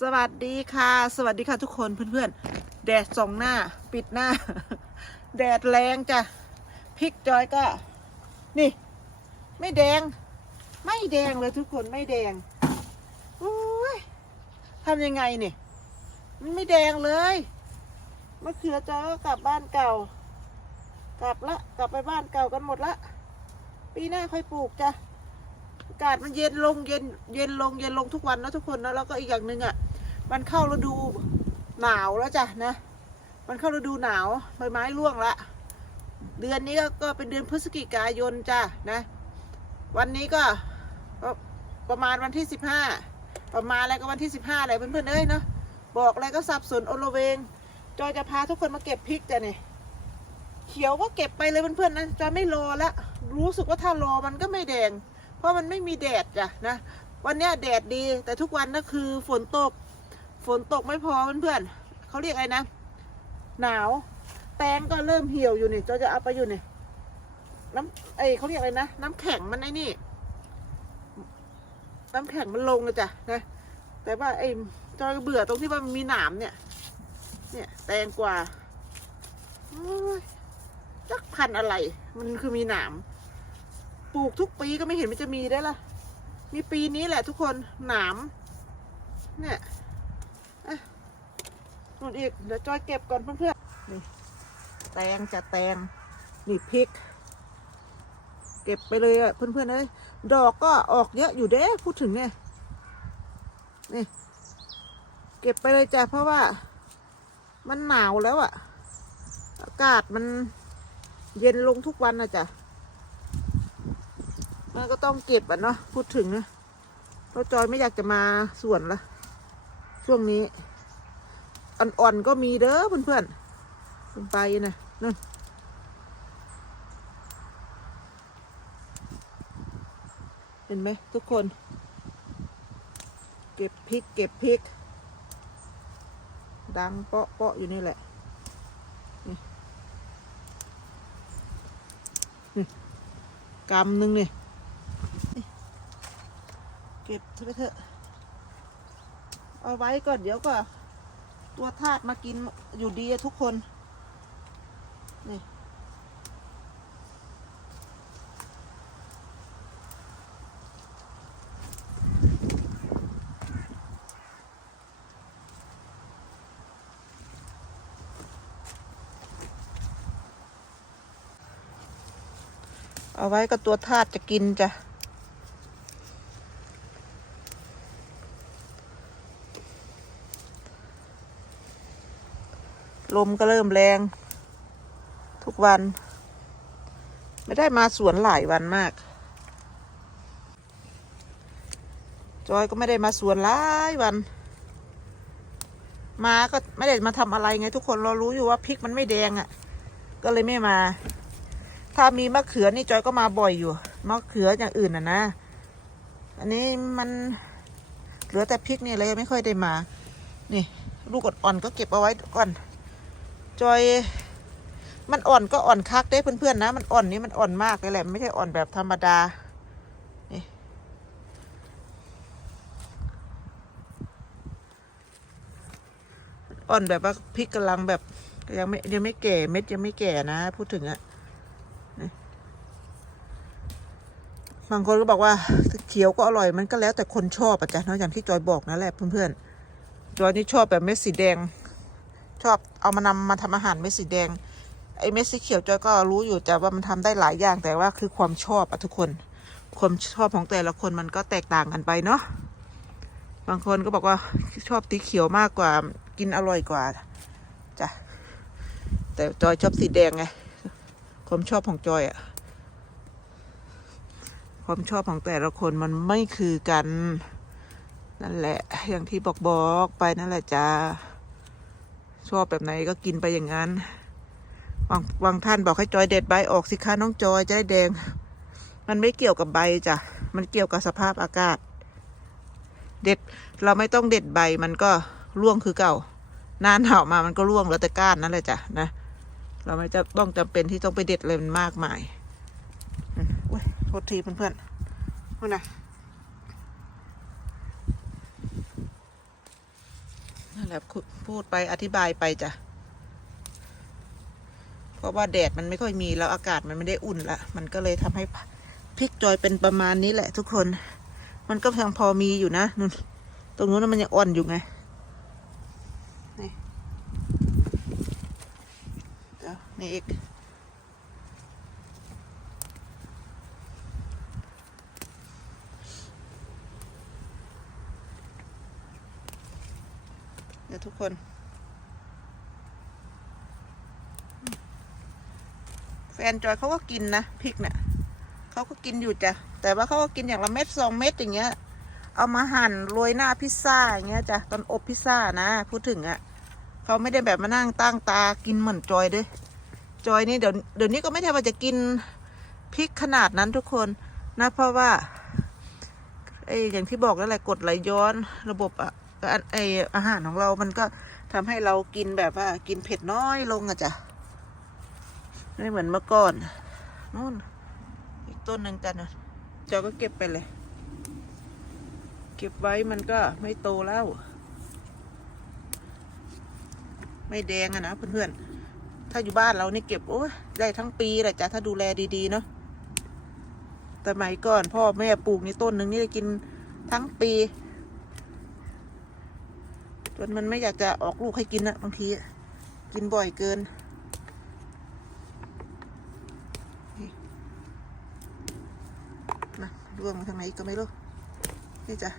สวัสดีค่ะ สวัสดีค่ะทุกคนเพื่อนๆ แดดส่องหน้า ปิดหน้า แดดแรงจ้ะพริกจอยก็ นี่ ไม่แดง ไม่แดงเลยทุกคนไม่แดงอุ้ยทำยังไงนี่มันไม่แดงเลยมะเขือจอยก็กลับบ้านเก่า กลับละกลับไปบ้านเก่ากันหมดละปีหน้าค่อยปลูกจ้ะอากาศมันเย็นลงเย็นเย็นลงเย็นลงทุกวันนะทุกคนนะแล้วก็อีกอย่างหนึ่งอะ มันเข้าฤดูหนาวแล้วจ้ะนะ มันเข้าฤดูหนาวใบไม้ร่วงละ เดือนนี้ก็ก็เป็นเดือนพฤศจิกายนจ้ะนะ วันนี้ก็ประมาณวันที่สิบห้าประมาณอะไรก็วันที่สิบห้าอะไรเพื่อนๆเอ้ยเนาะบอกอะไรก็สับสนโอลเวง จอยจะพาทุกคนมาเก็บพริกจ้ะเนี่ยเขียวก็เก็บไปเลยเพื่อนๆนะจอยไม่รอละรู้สึกว่าถ้ารอมันก็ไม่แดง เพราะมันไม่มีแดดจ้ะนะวันนี้แดดดีแต่ทุกวันก็คือฝนตก ฝนตกไม่พอเพื่อนๆเขาเรียกอะไรนะ หนาว แตงก็เริ่มเหี่ยวอยู่นี่จอยจะเอาไปอยู่นี่น้ำไอยเขาเรียกอะไรนะ น้ำแข็งมันไอ้นี่ น้ำแข็งมันลงเลยจ้ะนะ แต่ว่าไอ้จอยเบื่อตรงที่ว่ามันมีหนามเนี่ย เนี่ยแตงกวาจักพันอะไร มันคือมีหนาม ปลูกทุกปีก็ไม่เห็นมันจะมีได้ละมีปีนี้แหละทุกคนหนาม เนี่ย นู่นอีก เดี๋ยวจอยเก็บก่อนเพื่อนๆนี่แตงจะแตงนี่พริก เก็บไปเลยอะเพื่อนๆเอ้ยดอกก็ออกเยอะอยู่เด้พูดถึงเนี่ยนี่เก็บไปเลยจ้ะเพราะว่า มันหนาวแล้วอะอากาศมันเย็นลงทุกวันนะจ๊ะมันก็ต้องเก็บอะเนาะพูดถึงนะเพราะจอยไม่อยากจะมาสวนละช่วงนี้ อ่อนๆก็มีเด้อเพื่อนๆลงไปนะนั่นเห็นไหมทุกคน เก็บพริกเก็บพริก ดังเปาะเปาะอยู่นี่แหละนี่นี่กำหนึ่งนี่เก็บไปเถอะ เอาไว้ก่อนเดี๋ยวก็ ตัวทาสมากินอยู่ดีทุกคน นี่ เอาไว้ก็ตัวทาสจะกินจ้ะ ลมก็เริ่มแรง ทุกวัน ไม่ได้มาสวนหลายวันมาก จอยก็ไม่ได้มาสวนหลายวัน มาก็ไม่ได้มาทำอะไรไง ทุกคนเรารู้อยู่ว่าพริกมันไม่แดงอะ่ะ ก็เลยไม่มา ถ้ามีมะเขือนี่จอยก็มาบ่อยอยู่มะเขืออย่างอื่นอะนะ อันนี้มันเหลือแต่พริกนี่เลยไม่ค่อยได้มา นี่ลูกอ่อนๆก็เก็บเอาไว้ก่อน จอย มันอ่อนก็อ่อนคักได้เพื่อนๆนะ มันอ่อนนี่มันอ่อนมากเลยแหละไม่ใช่อ่อนแบบธรรมดานี่อ่อนแบบว่าพริกกำลังแบบยังไม่ยังไม่แก่เม็ดยังไม่แก่นะ พูดถึงอะบางคนก็บอกว่าเขียวก็อร่อยมันก็แล้วแต่คนชอบอะจ้ะเนอะอย่างที่จอยบอกนั่นแหละเพื่อนๆจอยนี่ชอบแบบเม็ดสีแดง ชอบเอามานำมาทำอาหารเม็ดสีแดงไอ้เม็ดสีเขียวจอยก็รู้อยู่แต่ว่ามันทำได้หลายอย่างแต่ว่าคือความชอบอะทุกคน ความชอบของแต่ละคนมันก็แตกต่างกันไปเนาะบางคนก็บอกว่าชอบสีเขียวมากกว่ากินอร่อยกว่าจ้ะแต่จอยชอบสีแดงไงความชอบของจอยอะความชอบของแต่ละคนมันไม่คือกัน นั่นแหละ อย่างที่บอกบอกไปนั่นแหละจ้า ชอบแบบไหนก็กินไปอย่างนั้นบางบางท่านบอกให้จอยเด็ดใบออกสิคะน้องจอยจะได้แดง มันไม่เกี่ยวกับใบจ้ะมันเกี่ยวกับสภาพอากาศ เด็ดเราไม่ต้องเด็ดใบมันก็ร่วงคือเก่าหน้าหนามามันก็ร่วงแล้วแต่ก้านนั่นแหละจ้ะนะ เราไม่จะต้องจำเป็นที่ต้องไปเด็ดเลยมันมากมายอุ้ยโทษทีเพื่อนๆนู่นนะ นั่นแหละพูดไปอธิบายไปจ้ะ เพราะว่าแดดมันไม่ค่อยมีแล้วอากาศมันไม่ได้อุ่นละ มันก็เลยทำให้พริกจอยเป็นประมาณนี้แหละ ทุกคน มันก็ยังพอมีอยู่นะนู่นตรงนู้นมันยังอ่อนอยู่ไงนี่อีก ดี๋ยวทุกคน แฟนจอยเขาก็กินนะพริกเนะ่ะเขาก็กินอยู่จ้ะแต่ว่าเขาก็กินอย่างละเม็ดสองเม็ดอย่างเงี้ย เอามาหั่นโรยหน้าพิซซ่าอย่างเงี้ยจ้ะตอนอบพิซซ่านะพูดถึงอะ่ะเขาไม่ได้แบบมานั่งตั้งตากินเหมือนจอยเด้วยจอยนี่เดี๋ยวเดี๋ยวนี้ก็ไม่ใช่ว่าจะกินพริกขนาดนั้นทุกคนนะเพราะว่าไอ้อย่างที่บอกแล้วแหละกดไหลย้อนระบบอะ ไออาหารของเรามันก็ทำให้เรากินแบบว่า กินเผ็ดน้อยลงอะจ้ะไม่เหมือนเมื่อก่อนนู่น อีกต้นหนึ่งจ้ะนะจอก็เก็บไปเลย เก็บไว้มันก็ไม่โตแล้ว ไม่แดงอะนะเพื่อนๆ ถ้าอยู่บ้านเรานี่เก็บโอ้ได้ทั้งปีแหละจ้ะถ้าดูแลดีๆเนาะแต่สมัยก่อนพ่อแม่ปลูกนี่ต้นหนึ่งนี่ได้กินทั้งปี จนมันไม่อยากจะออกลูกให้กินนะบางที กินบ่อยเกินนะร่วงมาทางไหนก็ไม่รู้นี่จ้ะ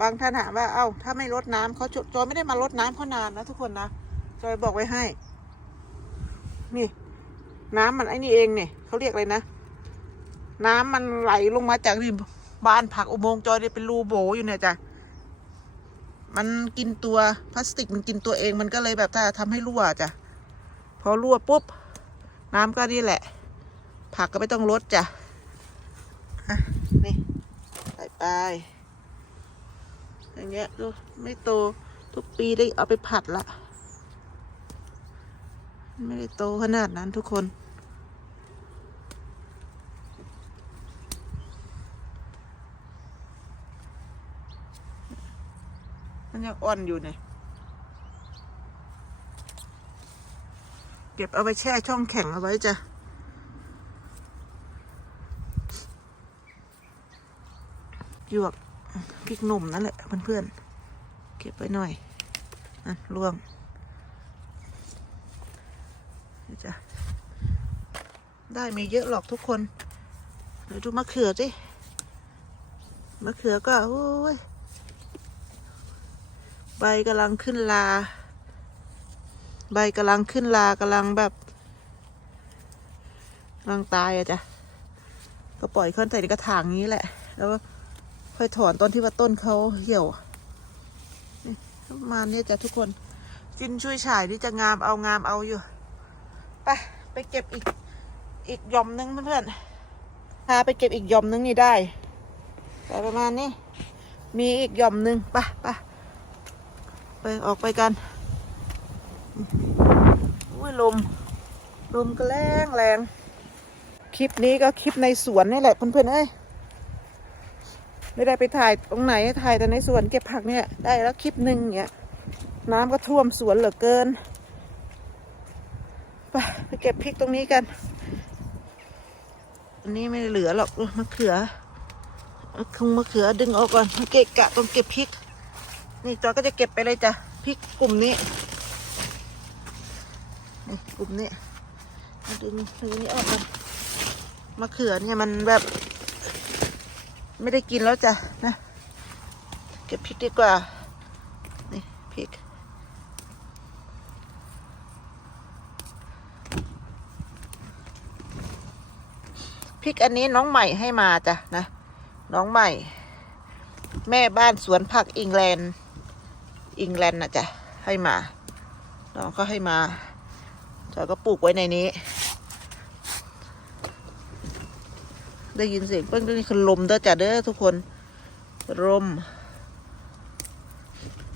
บางท่านถามว่าเอ้าถ้าไม่รดน้ำเขาจจอยไม่ได้มารดน้ำเขานานนะทุกคนนะจอยบอกไว้ให้ นี่ น้ำมันไอ้นี่เองเนี่ยเขาเรียกอะไรนะ น้ำมันไหลลงมาจากนี่บานผักอุโมงค์จอยเนี่ยเป็นรูโบอยู่เนี่ยจ้ะ มันกินตัวพลาสติกมันกินตัวเองมันก็เลยแบบถ้าทำให้รั่วจ้ะพอรั่วปุ๊บ น้ำก็นี่แหละ ผักก็ไม่ต้องลดจ้ะนี่ใส่ไปอย่างเงี้ยดูไม่โตทุกปีได้เอาไปผัดละ ไม่ได้โตขนาดนั้นทุกคน มันยังอ่อนอยู่เนี่ยเก็บเอาไปแช่ช่องแข็งเอาไว้จ้ะหยวกพริกหนุ่มนั่นแหละเพื่อนๆเก็บไว้หน่อยอะล่วงจ้ะได้มีเยอะหรอกทุกคนเดี๋ยวดูมะเขือสิมะเขือก็โอ้ย ใบกำลังขึ้นลา ใบกำลังขึ้นลากำลังแบบกำลังตายอะจ้ะก็ปล่อยเขาใส่ในกระถางนี้แหละ แล้วก็ค่อยถอนตอนที่ว่าต้นเขาเหี่ยวประมาณนี้จ้ะทุกคนจินช่วยฉายนี่จะงามเอางามเอาอยู่ ไปไปเก็บอีกอีกยอมนึงเพื่อนๆพาไปเก็บอีกยอมนึงนี่ได้ แต่ประมาณนี้ มีอีกยอมนึงไปไป ออกไปกันอุ้ยลม ลมก็แรงแรง คลิปนี้ก็คลิปในสวนนี่แหละเพื่อนๆเอ้ยไม่ได้ไปถ่ายตรงไหนถ่ายแต่ในสวนเก็บผักเนี่ย ได้แล้วคลิปหนึ่งเนี่ยน้ำก็ท่วมสวนเหลือเกิน ไปไปเก็บพริกตรงนี้กัน อันนี้ไม่เหลือหรอกมะเขือคงมะเขือดึงออกก่อนเกะกะต้องเก็บพริก นี่จอยก็จะเก็บไปเลยจ้ะพริกกลุ่มนี้นี่กลุ่มนี้เอาดึงดึงนี้ออกก่อนมะเขือเนี่ยมันแบบ ไม่ได้กินแล้วจ้ะนะเก็บพริกดีกว่า นี่พริกพริกอันนี้น้องใหม่ให้มาจ้ะนะ น้องใหม่ แม่บ้านสวนผักอิงแลนด์ อิงแลนด์นะจ๊ะให้มาน้องก็ให้มาจอยก็ปลูกไว้ในนี้ ได้ยินเสียงเปิ้งนี่คือลมเด้อจ้ะเด้อทุกคนลม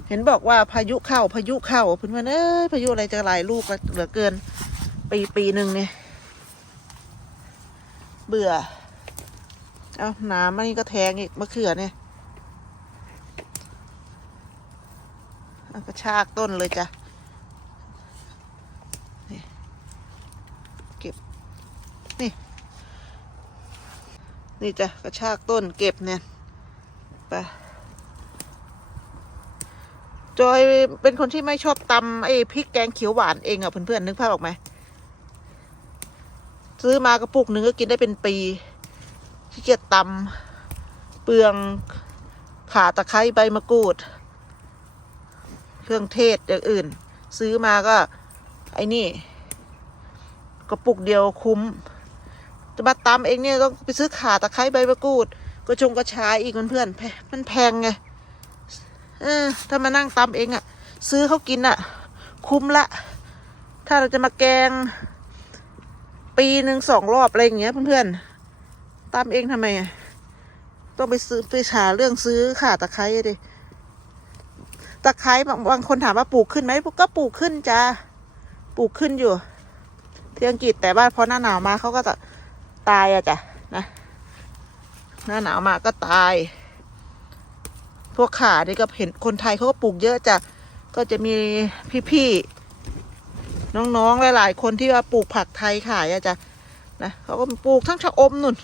เห็นบอกว่าพายุเข้าพายุเข้าเพื่อนเอ้ยพายุอะไรจะหลายลูกเหลือเกิน ปีปีหนึ่งเนี่ยเบื่อเอาน้ำมันนี่ก็แทงอีกมะเขือเนี่ย อะ กระชากต้นเลยจ้ะเก็บ นี่ นี่จ้ะกระชากต้นเก็บเนี่ยไปจอยเป็นคนที่ไม่ชอบตำไอ้พริกแกงเขียวหวานเองอะเพื่อนๆนึกภาพออกไหมซื้อมากระปุกหนึ่งก็กินได้เป็นปีที่เกียจตำเปลืองขาตะไคร้ใบมะกรูด เครื่องเทศอย่างอื่น ซื้อมาก็ไอ้นี่กระปุกเดียวคุ้มจะมาตำเองเนี่ยต้องไปซื้อขาตะไคร้ใบมะกรูดกระชงกระชายอีกเพื่อนๆมันแพงไงเออถ้ามานั่งตำเองอะ่ะซื้อเขากินอะ่ะคุ้มละ ถ้าเราจะมาแกง ปีหนึ่งสองรอบอะไรอย่างเงี้ยเพื่อนๆตำเองทำไมอะต้องไปซื้อไปหาเรื่องซื้อขาตะไคร้ดิ ตะไคร้บางบางคนถามว่าปลูกขึ้นไหมก็ปลูกขึ้นจ้าปลูกขึ้นอยู่ที่อังกฤษแต่ว่าพอหน้าหนาวมาเขาก็จะตายอะจ้ะนะหน้าหนาวมาก็ตาย พวกขานี่ก็เห็นคนไทยเขาก็ปลูกเยอะจ้ะก็จะมีพี่ๆน้องๆหลายๆ คนที่ว่าปลูกผักไทยขายอะจ้ะนะเขาก็ปลูกทั้งชะอมนุ่น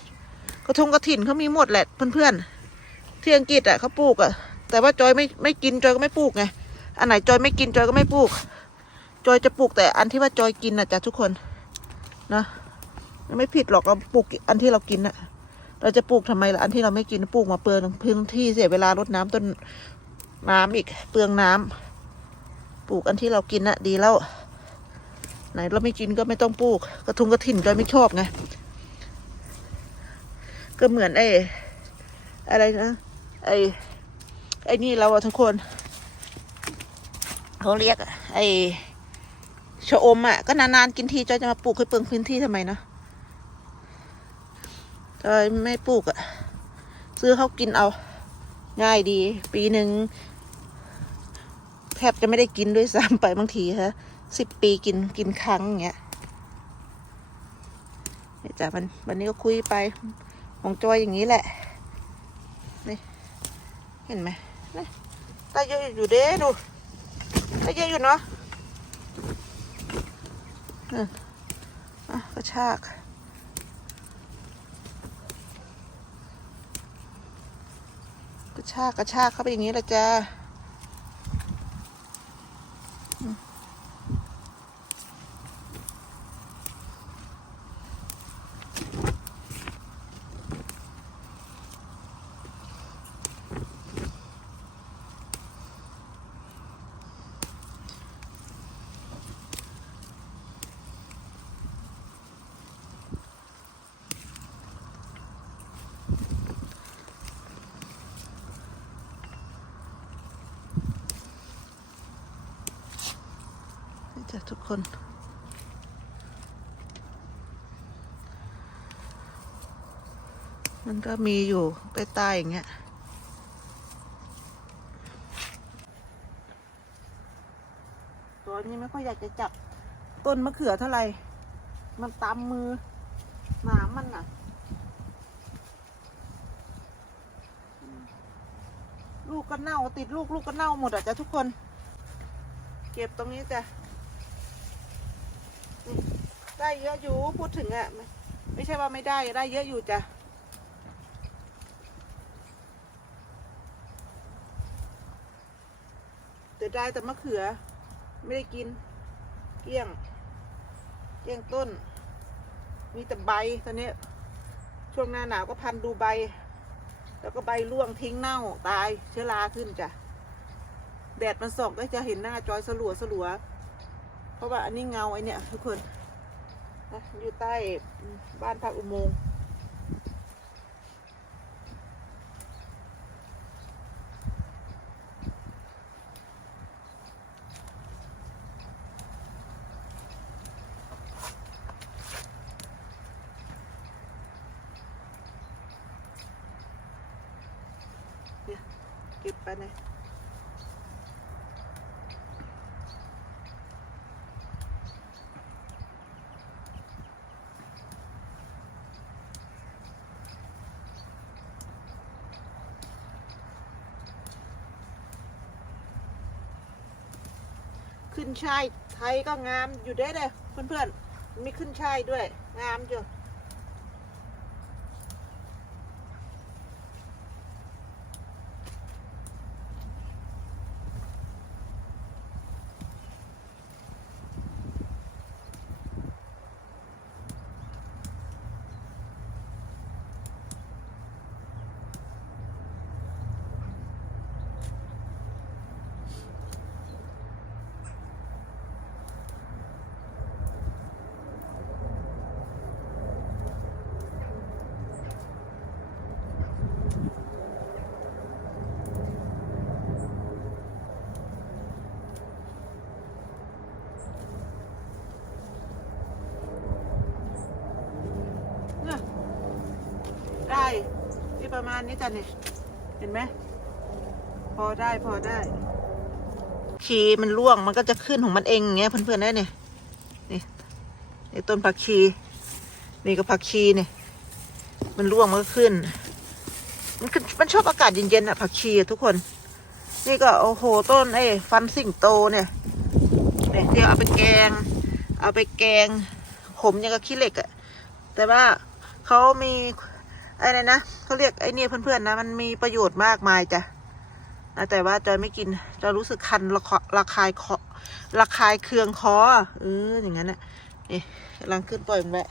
กระทงกระถิ่นเขามีหมดแหละเพื่อนๆที่อังกฤษอะเขาปลูกอะ แต่ว่าจอยไม่ไม่กินจอยก็ไม่ปลูกไงอันไหนจอยไม่กินจอยก็ไม่ปลูก จอยจะปลูกแต่อันที่ว่าจอยกินอะจ้ะทุกคนนะไม่ผิดหรอกเราปลูกอันที่เรากินอะเราจะปลูกทำไมล่ะอันที่เราไม่กินปลูกมาเปลืองพื้นที่เสียเวลารดน้ำต้นน้ำอีกเปลืองน้ำปลูกอันที่เรากินน่ะดีแล้ว ไหนเราไม่กินก็ไม่ต้องปลูก กระทุงกระถิ่นจอยไม่ชอบไงก็เหมือนไอ้อะไรนะไอ้ ไอ้นี่เราอะทุกคนเขาเรียกอะไอ้ชะอมอะก็นานๆกินทีจอยจะมาปลูกให้เปลืองพื้นที่ทำไมเนาะจอยไม่ปลูกอะซื้อเขากินเอา ง่ายดี ปีหนึ่งแทบจะไม่ได้กินด้วยซ้ำไปบางทีฮะสิบปีกินกินครั้งอย่างเงี้ยนี่จ้ะมันวันนี้ก็คุยไปของจอยอย่างนี้แหละนี่เห็นไหม ได้เยอะอยู่เด้ดูได้เยอะอยู่เนาะนั่นอะกระชากกระชากกระชากเข้าไปอย่างนี้ละจ้า ทุกคน มันก็มีอยู่ใต้ๆอย่างเงี้ยตัวนี้ไม่ค่อยอยากจะจับต้นมะเขือเท่าไหร่ มันตามมือหนามมันน่ะลูกก็เน่าติดลูกลูกก็เน่าหมดอะจ้ะทุกคน เก็บตรงนี้จ้ะ ได้เยอะอยู่พูดถึงอะไม่ไม่ใช่ว่าไม่ได้ได้เยอะอยู่จ้ะแต่ได้แต่มะเขือ ไม่ได้กิน เกี้ยง เกี้ยงต้น มีแต่ใบตอนนี้ช่วงหน้าหนาวก็พันดูใบ แล้วก็ใบร่วงทิ้งเน่าตายเชื้อราขึ้นจ้ะแดดมันส่องก็จะเห็นหน้าจอยสลัวสลัว เพราะว่าอันนี้เงาไอเนี่ยทุกคน นะอยู่ใต้บ้านพักอุโมงค์ ขึ้นช่ายไทยก็งามอยู่ได้เลยเพื่อนๆมีขึ้นช่ายด้วยงามอยู่ได้ที่ ประมาณนี้จ้ะเนี่ยเห็นไหมพอได้พอได้ชีมันร่วงมันก็จะขึ้นของมันเองอย่างเงี้ยเพื่อนๆได้เนี่ยนี่นี่ต้นผักชีนี่ก็ผักชีเนี่ยมันร่วงมันก็ขึ้น มันขึ้นมันชอบอากาศเย็นๆอะผักชีอะทุกคน นี่ก็โอ้โหต้นไอ้ฟันสิงโตเนี่ยเนี่ยเดี๋ยวเอาไปแกง เอาไปแกง ขมยังกับขี้เหล็กอะแต่ว่าเขามี อะไรนะเขาเรียกไอ้เนี่ยเพื่อนๆนะ มันมีประโยชน์มากมายจ้ะแต่ว่าจอยไม่กินจอยรู้สึกคันระคระคายคอระคายเคืองคอเอออย่างนั้นน่ะนี่กำลังขึ้นปล่อยมันแหละ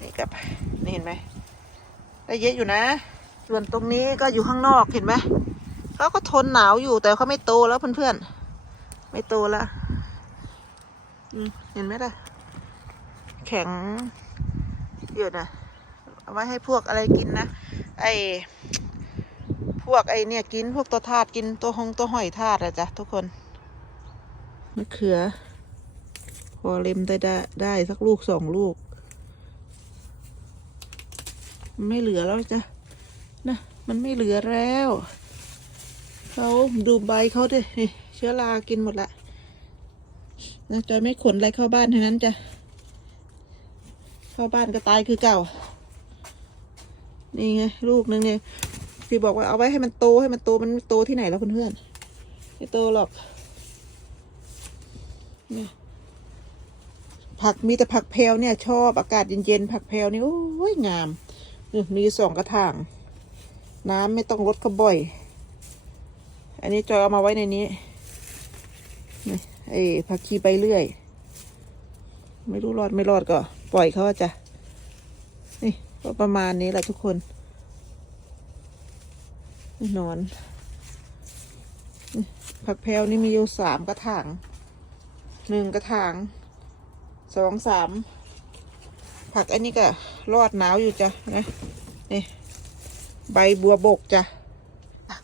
นี่กับนี่เห็นไหมได้เยอะอยู่นะ ส่วนตรงนี้ก็อยู่ข้างนอกเห็นไหมเขาก็ทนหนาวอยู่แต่เขาไม่โตแล้วเพื่อนๆไม่โตแล้วเห็นไหมล่ะ แข็งเยอะนะ เอาไว้ให้พวกอะไรกินนะ ไอพวกไอเนี่ยกินพวกตัวทาดกินตัวหงตัวหอยทาดอะจ้ะทุกคนมะเขือ พอเล็มได้ได้ได้สักลูกสองลูก ไม่เหลือแล้วจ้ะนะมันไม่เหลือแล้วเขาดูใบเขาดิเชื้อรากินหมดละนะจอยไม่ขนอะไรเข้าบ้านทั้งนั้นจ้ะเข้าบ้านก็ตายคือเก่า นี่ไงลูกนึงเนี่ยพี่บอกว่าเอาไว้ให้มันโตให้มันโตมันโตที่ไหนแล้วเพื่อนๆไม่โตหรอกนี่ผักมีแต่ผักแพรวเนี่ย ชอบอากาศเย็นๆผักแพรวนี่โอ้ยงามนี่มีสองกระถาง น้ำไม่ต้องลดก็บ่อย อันนี้จอยเอามาไว้ในนี้นี่ไอ้ผักชีไปเรื่อย ไม่รู้รอดไม่รอดก็ ปล่อยเขาอะจ้ะ ก็ประมาณนี้แหละทุกคนนอน ผักแพรวนี่มีอยู่สามกระถางหนึ่งกระถางสองสามผักอันนี้ก็รอดหนาวอยู่จ้ะนะนี่ใบบัวบกจ้ะ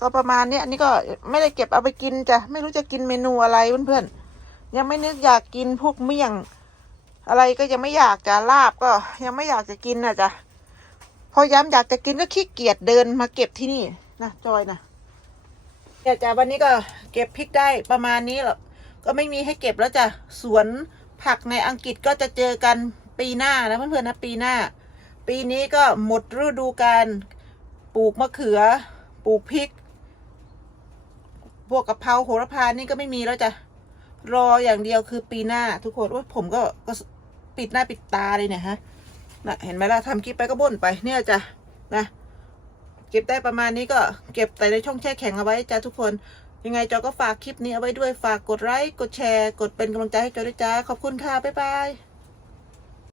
ก็ประมาณนี้อันนี้ก็ไม่ได้เก็บเอาไปกินจ้ะไม่รู้จะกินเมนูอะไรเพื่อนๆยังไม่นึกอยากกินพวกเมี่ยง อะไรก็ยังไม่อยากจะลาบก็ยังไม่อยากจะกินนะจ๊ะ พอย้ำอยากจะกินก็ขี้เกียจเดินมาเก็บที่นี่นะจอยนะเนี่ยจ้ะวันนี้ก็เก็บพริกได้ประมาณนี้หรอกก็ไม่มีให้เก็บแล้วจ้ะสวนผักในอังกฤษก็จะเจอกันปีหน้านะเพื่อนๆนะปีหน้า ปีนี้ก็หมดฤดูการปลูกมะเขือ ปลูกพริกพวกกะเพราโหระพานี่ก็ไม่มีแล้วจ้ะรออย่างเดียวคือปีหน้าทุกคนโอ้ยผมก็ก็ปิดหน้าปิดตาเลยเนี่ยฮะ นะเห็นไหมล่ะทำคลิปไปก็บ่นไปเนี่ยจ้ะนะเก็บได้ประมาณนี้ก็เก็บแต่ในช่องแช่แข็งเอาไว้จ้าทุกคน ยังไงจอก็ฝากคลิปนี้เอาไว้ด้วยฝากกดไลค์กดแชร์ กดเป็นกำลังใจให้จอด้วยจ้าขอบคุณค่ะบ๊ายบาย